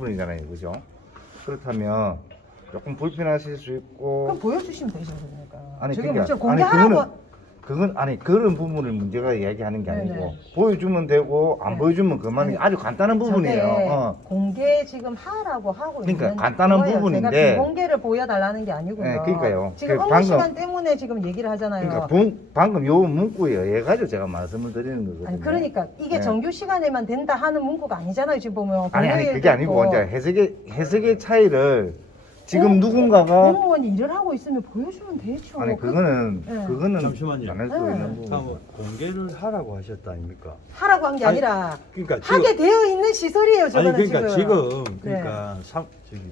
부분이잖아요, 그죠? 그렇다면 조금 불편하실 수 있고. 그럼 보여주시면 되죠, 그러니까. 아니, 저게 그게 뭐죠? 아니, 공개하라고. 그건 아니 그런 부분을 문제가 이야기하는 게 아니고 네네. 보여주면 되고 안 네. 보여주면 그만이 아니, 아주 간단한 저게 부분이에요. 공개 지금 하라고 하고 그러니까 있는 간단한 거예요. 부분인데. 제가 비공개를 보여달라는 게 아니고요. 네, 그러니까요. 지금 그 업무 방금- 시간 때문에 지금 얘기를 하잖아요. 그러니까 방금 요 문구에 의해 가지고 제가 말씀을 드리는 거거든요. 아니 그러니까 이게 네. 정규 시간에만 된다 하는 문구가 아니잖아요. 지금 보면 아니 공휴일도 그게 아니고 있고. 이제 해석의 차이를 지금 누군가가 공무원이 일을 하고 있으면 보여주면 되죠. 아니 그거는 네. 그거는 잠시만요. 안 할 수 네. 있는 부분. 뭐 공개를 하라고 하셨다 아닙니까? 하라고 한 게 아니, 아니라 그러니까 지금 하게 되어 있는 시설이에요. 아니 저거는 그러니까 지금 네. 그러니까 저기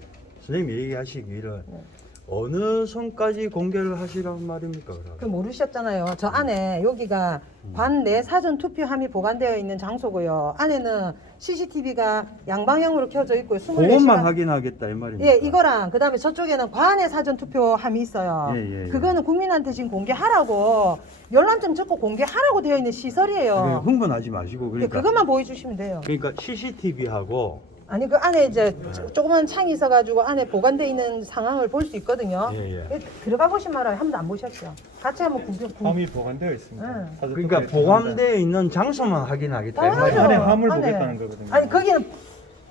선생님이 얘기하시기를 네. 어느 선까지 공개를 하시라는 말입니까? 그러면? 그 모르셨잖아요. 저 안에 여기가 관내 사전 투표함이 보관되어 있는 장소고요. 안에는 CCTV가 양방향으로 켜져 있고요. 24시간. 그것만 확인하겠다 이 말입니까? 예, 이거랑 그다음에 저쪽에는 관내 사전 투표함이 있어요. 예. 그거는 국민한테 지금 공개하라고 열람증 적고 공개하라고 되어 있는 시설이에요. 그러니까 흥분하지 마시고 예, 그러니까 그것만 보여주시면 돼요. 그러니까 CCTV하고 아니 그 안에 이제 조그만 창이 있어가지고 안에 보관돼 있는 상황을 볼 수 있거든요. 예. 예, 들어가 보신 말아요. 한 번도 안 보셨죠? 같이 한번 구경. 함이 보관되어 있습니다. 네. 사전 그러니까 투표에 보관되어 있는 장소만 확인하겠다 이 당연하죠. 말이에요. 안에 함을 안에. 보겠다는 거거든요. 아니 거기는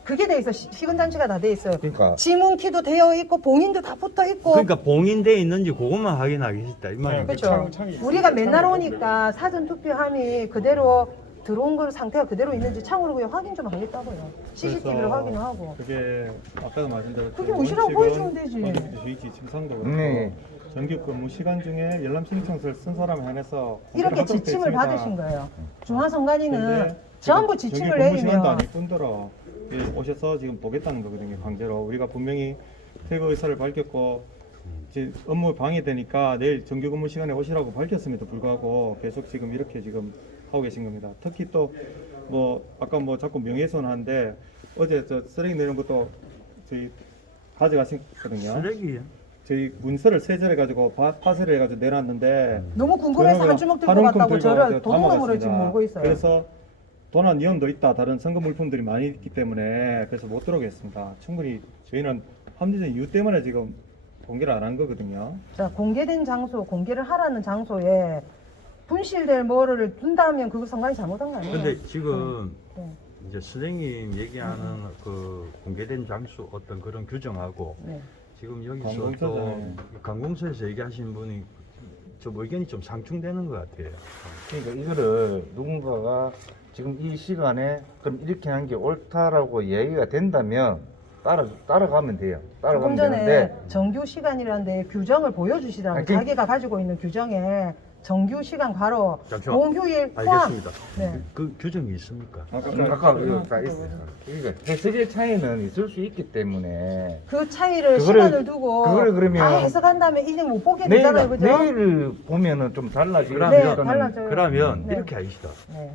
그게 돼 있어. 시군 장치가 다 돼 있어요. 그러니까 지문키도 되어 있고 봉인도 다 붙어 있고. 그러니까 봉인되어 있는지 그것만 확인하겠다 이 말입니다. 그렇죠. 창이 우리가 있어요. 맨날 창을 오니까 사전 투표함이 그대로 들어온 걸 상태가 그대로 있는지 창으로 그냥 확인 좀 하겠다고요. CCTV를 그래서 확인을 하고. 그게 아까도 말씀드렸듯이 그게 오시라고 보여주면 되지. 저희 지침상도 그렇고 네. 정규 근무 시간 중에 열람 신청서를 쓴 사람에 한해서 이렇게 공개를 하도록 지침을 되어 있습니다. 받으신 거예요. 중앙선관위는 근데 전부 지금 지침을 정규 근무 시간도 내리면 아닐 뿐더러 오셔서 지금 보겠다는 거거든요. 강제로 우리가 분명히 퇴거 의사를 밝혔고 이제 업무 방해되니까 내일 정규 근무 시간에 오시라고 밝혔음에도 불구하고 계속 지금 이렇게 지금 하고 계신 겁니다. 특히 또 뭐 아까 뭐 자꾸 명예훼손한데 어제 저 쓰레기 내는 것도 저희 가져가셨거든요. 쓰레기야. 저희 문서를 세절해 가지고 파쇄를 해가지고 내놨는데 너무 궁금해서 그러면 한 주먹 들고 한 움큼 갔다고 들고 저를 와서 도둑놈으로 담아갔습니다. 지금 몰고 있어요. 그래서 도난 위험도 있다. 다른 선거 물품들이 많이 있기 때문에 그래서 못 들어오겠습니다. 충분히 저희는 합리적 이유 때문에 지금 공개를 안 한 거거든요. 자, 공개된 장소, 공개를 하라는 장소에 분실될 뭐를 둔다면 그거 상관이 잘못한 거 아니에요? 근데 지금 네. 이제 선생님 얘기하는 그 공개된 장소 어떤 그런 규정하고 네. 지금 여기서 또 관공서잖아요. 관공서에서 얘기하신 분이 좀 의견이 좀 상충되는 것 같아요. 그러니까 이거를 누군가가 지금 이 시간에 그럼 이렇게 한 게 옳다라고 이야기가 된다면 따라가면 돼요. 조금 따라가면 전에 되는데 정규 시간이라는 데 규정을 보여주시라고 아니, 그- 자기가 가지고 있는 규정에 정규 시간 괄호 잠시만. 공휴일 포함. 알겠습니다. 네. 그 규정이 있습니까? 아까 이거 다 있어요. 그러니까 해석의 차이는 있을 수 있기 때문에 그 차이를 그거를- 시간을 두고 그거를 그러면 다 해석한다면 이제 못 보게 내일 되잖아요, 그죠? 내일을 보면은 좀 달라지고 그러면- 네, 달라져요. 그러면 네. 이렇게 하시다. 네.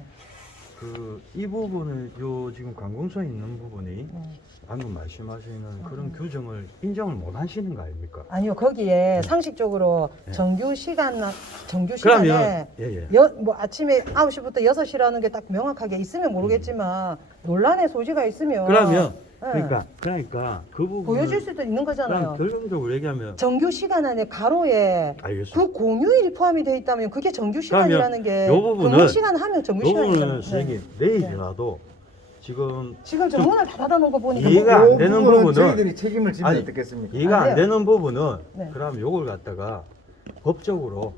이 부분을 요 지금 관공서에 있는 부분이 네. 방금 말씀하시는 그런 규정을 인정을 못 하시는 거 아닙니까? 아니요, 거기에 상식적으로 네. 정규 시간에 그러면 예. 뭐 아침에 9시부터 6시라는 게 딱 명확하게 있으면 모르겠지만 논란의 소지가 있으면 그러면 네. 그러니까 그 부분 보여줄 수도 있는 거잖아요. 결론적으로 얘기하면 정규 시간 안에 가로에 알겠습니다. 그 공휴일이 포함이 돼 있다면 그게 정규 시간이라는 게 요 부분은- 근무 시간 하면 정규 요 부분은 시간이잖아요. 선생님 내일이라도 지금 지금 저 좀 문을 닫아놓은 거 보니까 이해가 뭐- 안 되는 부분은 부분은 저희들이 책임을 지면 아니, 어떻겠습니까? 이해가 안 안 돼요. 되는 부분은 네. 그럼 요걸 갖다가 법적으로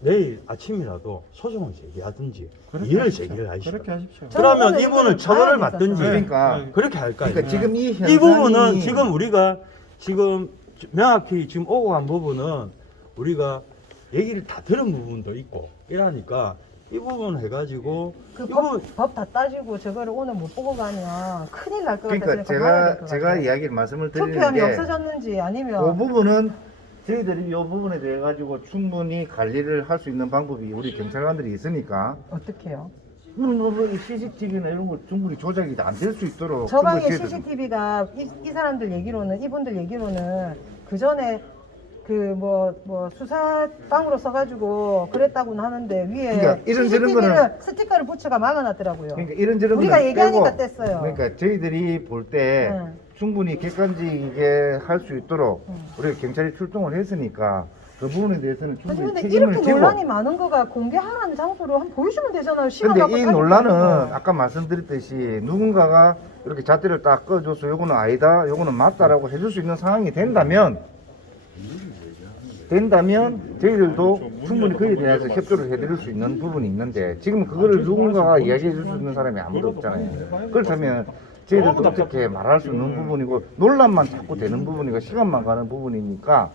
내일 아침이라도 소송을 제기하든지 이의를 제기를 하시죠. 그렇게 하십시오. 그러면 저는 이분을 이거는 처벌을 봐야 받든지 되잖아요. 그러니까 그렇게 할까요? 그러니까 지금 이 현상이 이 부분은 지금 우리가 지금 명확히 지금 오고 간 부분은 우리가 얘기를 다 들은 부분도 있고 이러니까 이 부분 해가지고 이 부분 법 다 따지고 저거를 오늘 못 보고 가면 큰일 날 것 그러니까 같아서 제가 이야기를 말씀을 드리는 투표함이 게 없어졌는지 아니면 그 부분은 저희들이 이 부분에 대해 가지고 충분히 관리를 할 수 있는 방법이 우리 경찰관들이 있으니까 어떻게 해요? CCTV나 이런 거 충분히 조작이 안 될 수 있도록 저 방에 충분히 저희들은- CCTV가 이 사람들 얘기로는 이분들 얘기로는 그 전에 뭐 수사방으로 써가지고 그랬다고는 하는데 위에 그러니까 이런저런 CCTV를 거는- 스티커를 붙여가 막아놨더라고요. 그러니까 이런저런 우리가 거는 얘기하니까 빼고, 뗐어요. 그러니까 저희들이 볼 때 응. 충분히 객관지게 할 수 있도록 응. 우리가 경찰이 출동을 했으니까 그 부분에 대해서는 아니 충분히 근데 책임을 이렇게 지고. 논란이 많은 거가 공개하라는 장소를 한번 보여주면 되잖아요. 시간 근데 갖고 이 타니까. 논란은 아까 말씀드렸듯이 누군가가 이렇게 잣대를 딱 꺼줘서 요거는 아니다, 요거는 맞다라고 해줄 수 있는 상황이 된다면 저희들도 충분히 그에 대해서 협조를 해드릴 수 있는 부분이 있는데 지금 그거를 누군가가 이야기해 줄 수 있는 사람이 아무도 없잖아요. 그렇다면 저희들도 어떻게 말할 수 있는 부분이고 논란만 자꾸 되는 부분이고 시간만 가는 부분이니까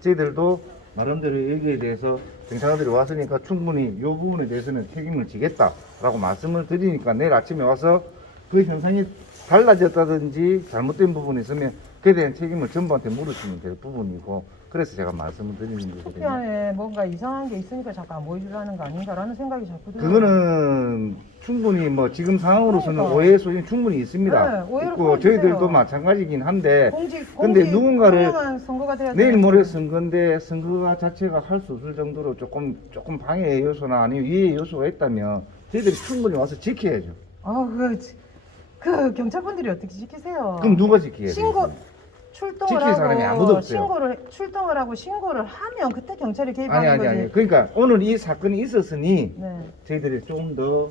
저희들도 나름대로 여기에 대해서 경찰관들이 왔으니까 충분히 이 부분에 대해서는 책임을 지겠다라고 말씀을 드리니까 내일 아침에 와서 그 현상이 달라졌다든지 잘못된 부분이 있으면 그에 대한 책임을 전부한테 물으시면 될 부분이고 그래서 제가 말씀을 드리는 투표 거거든요. 안에 뭔가 이상한 게 있으니까 자꾸 안 보여주려는 거 아닌가라는 생각이 자꾸 들어요. 그거는 충분히 뭐 지금 상황으로서는 그러니까. 오해의 소지는 충분히 있습니다. 네, 오해를 있고 풀어주세요. 저희들도 마찬가지긴 한데 공직 근데 누군가를 투명한 선거가 돼야 내일 되는데. 모레 선거인데 선거가 자체가 할 수 없을 정도로 조금 방해 요소나 아니면 위해 요소가 있다면 저희들이 충분히 와서 지켜야죠. 그 경찰분들이 어떻게 지키세요? 그럼 누가 지켜야 돼요? 신고 출동을 지킬 하고 사람이 아무도 없어요. 출동을 하고 신고를 하면 그때 경찰이 개입하는 거지. 그러니까 오늘 이 사건이 있었으니 네. 저희들이 좀 더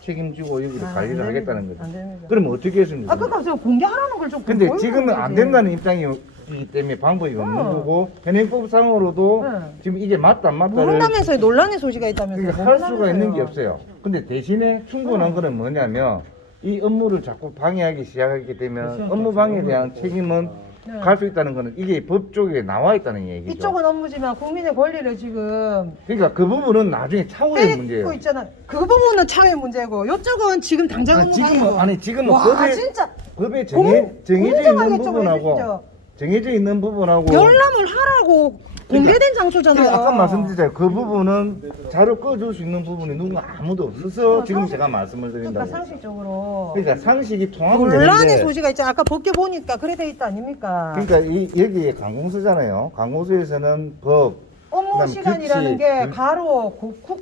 책임지고 여기를 안 관리를 됩니다. 하겠다는 거죠. 안 됩니다. 그럼 어떻게 했습니까? 그러니까 저 공개하라는 걸 좀. 근데 보여주는 지금은 안 거지. 된다는 입장이기 때문에 방법이 없는 어. 거고 현행법상으로도 네. 지금 이게 맞다 안 맞다를 모른다면서요. 논란의 소지가 있다면서요. 그러니까 할 수가 있는 게 없어요. 근데 대신에 충분한 거는 뭐냐면 이 업무를 자꾸 방해하기 시작하게 되면 업무 방해에 대한 책임은 네. 갈 수 있다는 거는 이게 법 쪽에 나와 있다는 얘기죠. 이쪽은 업무지만 국민의 권리를 지금 그러니까 그 부분은 나중에 차후의 문제예요. 뺏고 있잖아. 그 부분은 차의 문제고 이쪽은 지금 당장 업무 방해고. 지금은 와 법에 진짜 정해져 공정하게 있는 좀 부분하고 해주시죠. 정해져 있는 부분하고 열람을 하라고 공개된 장소잖아요. 그러니까 아까 말씀드렸잖아요. 그 부분은 자료 꺼줄 수 있는 부분이 누군가 아무도 없어서 지금 제가 말씀을 그러니까 드린다고. 상식적으로 그러니까 상식이 통하면 논란의 되는데 소지가 있잖아. 아까 벗겨 보니까 그래 돼 있다 아닙니까? 그러니까 여기에 관공서잖아요. 관공서에서는 법 업무 그다음 시간이라는 규칙, 게 가로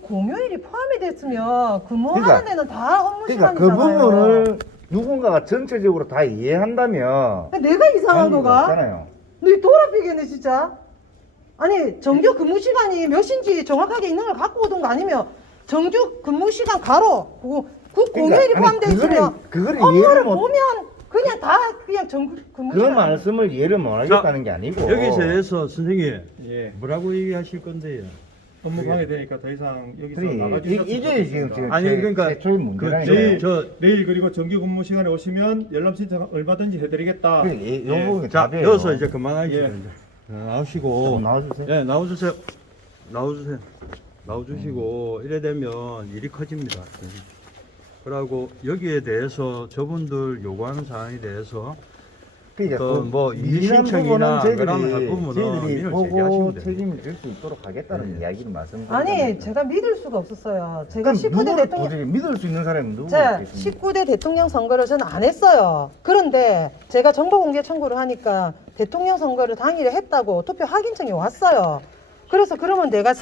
공휴일이 포함이 됐으면 근무하는 그러니까- 데는 다 업무 그러니까 그 시간이잖아요. 부분을 누군가가 전체적으로 다 이해한다면 근데 내가 이상한 관계가 거가 없잖아요. 너 돌아피겠네 진짜. 아니 정규 근무 시간이 몇인지 정확하게 있는 걸 갖고 오던가 아니면 정규 근무 시간 가로 그 공휴일이 그러니까, 포함되어 아니, 있으면 그거를 업무를 이해를 못 보면 그냥 다 그냥 정규 근무 그 시간. 말씀을 이해를 못 하겠다는 게 아니고 여기서 선생님 예. 뭐라고 얘기하실 건데요? 업무 방해되니까 더 이상 여기서 그래, 나가주셨으면 이게 지금 좋겠습니다. 아니, 그러니까 최초의 문제라는 그 거예요. 내일 그리고 정규 근무 시간에 오시면 열람 신청 얼마든지 해드리겠다. 이 부분이 자, 답이에요. 여기서 이제 그만하시죠. 예. 이제. 나오시고. 좀 나와주세요. 예, 나와주세요. 나와주시고 이래 되면 일이 커집니다. 그리고 여기에 대해서 저분들 요구하는 사항에 대해서 그러니까 뭐 미진한 이의신청이나 부분은 그런 할 부분은 저희들이 민원을 보고 제기하시면 됩니다. 책임을 질 수 있도록 하겠다는 이야기를 말씀드립니다. 아니 제가 믿을 수가 없었어요. 제가 그럼 19대 누구를 대통령 도저히 믿을 수 있는 사람이 누구가 제 있겠습니까? 19대 대통령 선거를 저는 안 했어요. 그런데 제가 정보 공개 청구를 하니까 대통령 선거를 당일에 했다고 투표 확인증이 왔어요. 그래서 그러면 내가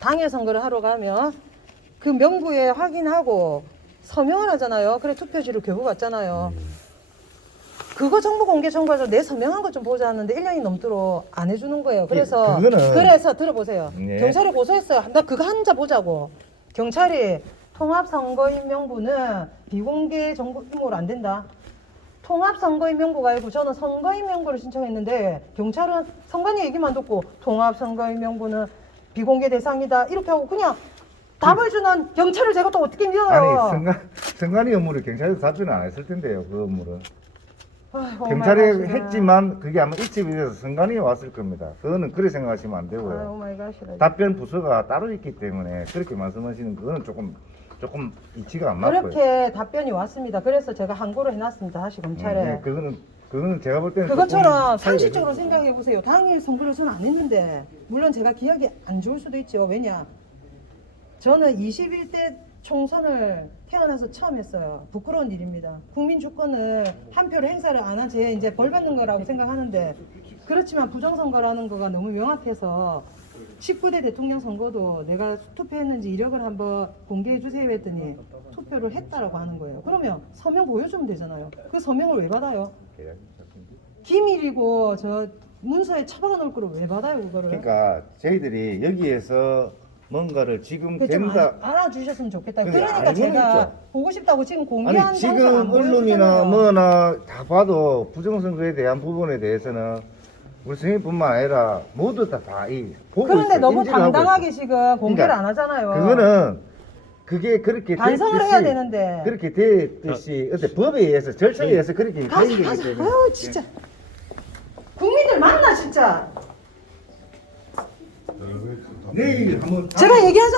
당일 선거를 하러 가면 그 명부에 확인하고 서명을 하잖아요. 그래 투표지를 교부 받잖아요. 그거 정보 공개 청구해서 내 서명한 것 좀 보자 하는데 1년이 넘도록 안 해주는 거예요. 그래서 그래서 들어보세요. 네. 경찰에 고소했어요. 나 그거 한자 보자고. 경찰이 통합선거인 명부는 비공개 정보 임무로 안 된다. 통합선거인 명부가 아니고 저는 선거인 명부를 신청했는데 경찰은 선관위 얘기만 듣고 통합선거인 명부는 비공개 대상이다 이렇게 하고 그냥 답을 주는 경찰을 제가 또 어떻게 믿어요? 아니 선관위 업무를 경찰에서 답변을 안 했을 텐데요. 그 업무를 아이고, 경찰이 오마이갓이다. 했지만 그게 아마 일집이 돼서 선관위에 왔을 겁니다. 그거는 그래 생각하시면 안 아이고, 되고요. 오마이갓이다. 답변 부서가 따로 있기 때문에 그렇게 말씀하시는 그거는 조금 이치가 안 맞고요. 그렇게 답변이 왔습니다. 그래서 제가 항고를 해놨습니다. 다시 검찰에. 네, 그거는 제가 볼 때는 그것처럼 조금 상식적으로 생각해 보세요. 당일 선거를 저는 안 했는데 물론 제가 기억이 안 좋을 수도 있죠. 왜냐? 저는 21대 총선을 태어나서 처음 했어요. 부끄러운 일입니다. 국민 주권을 한 표를 행사를 안 한 제 이제 벌 받는 거라고 생각하는데 그렇지만 부정선거라는 거가 너무 명확해서 19대 대통령 선거도 내가 투표했는지 이력을 한번 공개해 주세요 했더니 투표를 했다라고 하는 거예요. 그러면 서명 보여주면 되잖아요. 그 서명을 왜 받아요? 기밀이고 저 문서에 처박아 놓을 거를 왜 받아요 그거를? 그러니까 저희들이 여기에서 뭔가를 지금 그거 좀 된다. 알아주셨으면 좋겠다. 근데 그러니까 알고는 제가 있죠. 보고 싶다고 지금 공개한 아니 장소를 안 지금 언론이나 보여주잖아요. 뭐나 다 봐도 부정선거에 대한 부분에 대해서는 우리 선생님뿐만 아니라 모두 다이 보고 그런데 있어요. 너무 인지를 하고 당당하게 있어요. 지금 공개를 그러니까 안 하잖아요. 그거는 그게 그렇게 반성을 됐듯이, 해야 되는데. 그렇게 됐듯이 어때 법에 의해서 절차에 의해서 그렇게 가자 된 거기 가자. 때문에 아유 진짜 국민들 만나 진짜. 내일 한번 제가 얘기하잖아요.